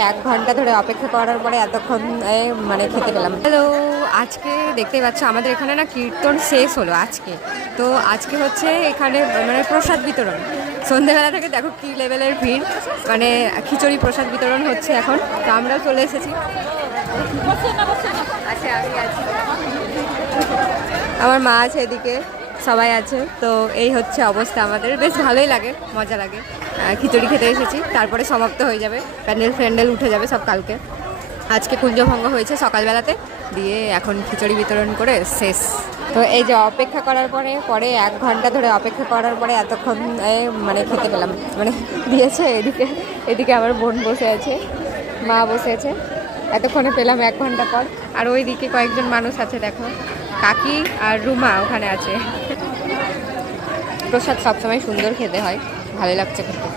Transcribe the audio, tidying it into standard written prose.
1 ঘন্টা ধরে অপেক্ষা করার পরে এতক্ষণ মানে খেতে পেলাম। হ্যালো, আজকে দেখতেই পাচ্ছ আমাদের এখানে না কীর্তন শেষ হলো আজকে। তো আজকে হচ্ছে এখানে মানে প্রসাদ বিতরণ। সন্ধ্যেবেলা থেকে দেখো কী লেভেলের ভিড়, মানে খিচুড়ি প্রসাদ বিতরণ হচ্ছে এখন। তো আমরাও চলে এসেছি। আচ্ছা, আমি আছি, আমার মা আছে, এদিকে সবাই আছে। তো এই হচ্ছে অবস্থা আমাদের, বেশ ভালোই লাগে, মজা লাগে। খিচুড়ি খেতে এসেছি, তারপরে সমাপ্ত হয়ে যাবে, প্যান্ডেল ফ্যান্ডেল উঠে যাবে সব কালকে। আজকে কুঞ্জভঙ্গ হয়েছে সকালবেলাতে, দিয়ে এখন খিচুড়ি বিতরণ করে শেষ। তো এই যে অপেক্ষা করার পরে 1 ঘন্টা ধরে অপেক্ষা করার পরে এতক্ষণ মানে খেতে পেলাম, মানে দিয়েছে। এদিকে আমার বোন বসে আছে, মা বসে আছে, এতক্ষণে পেলাম 1 ঘন্টা পর। আর ওই দিকে কয়েকজন মানুষ আছে, দেখো কাকি আর রুমা ওখানে আছে। প্রসাদ সবসময় সুন্দর খেতে হয়, ভালো লাগছে খেতে।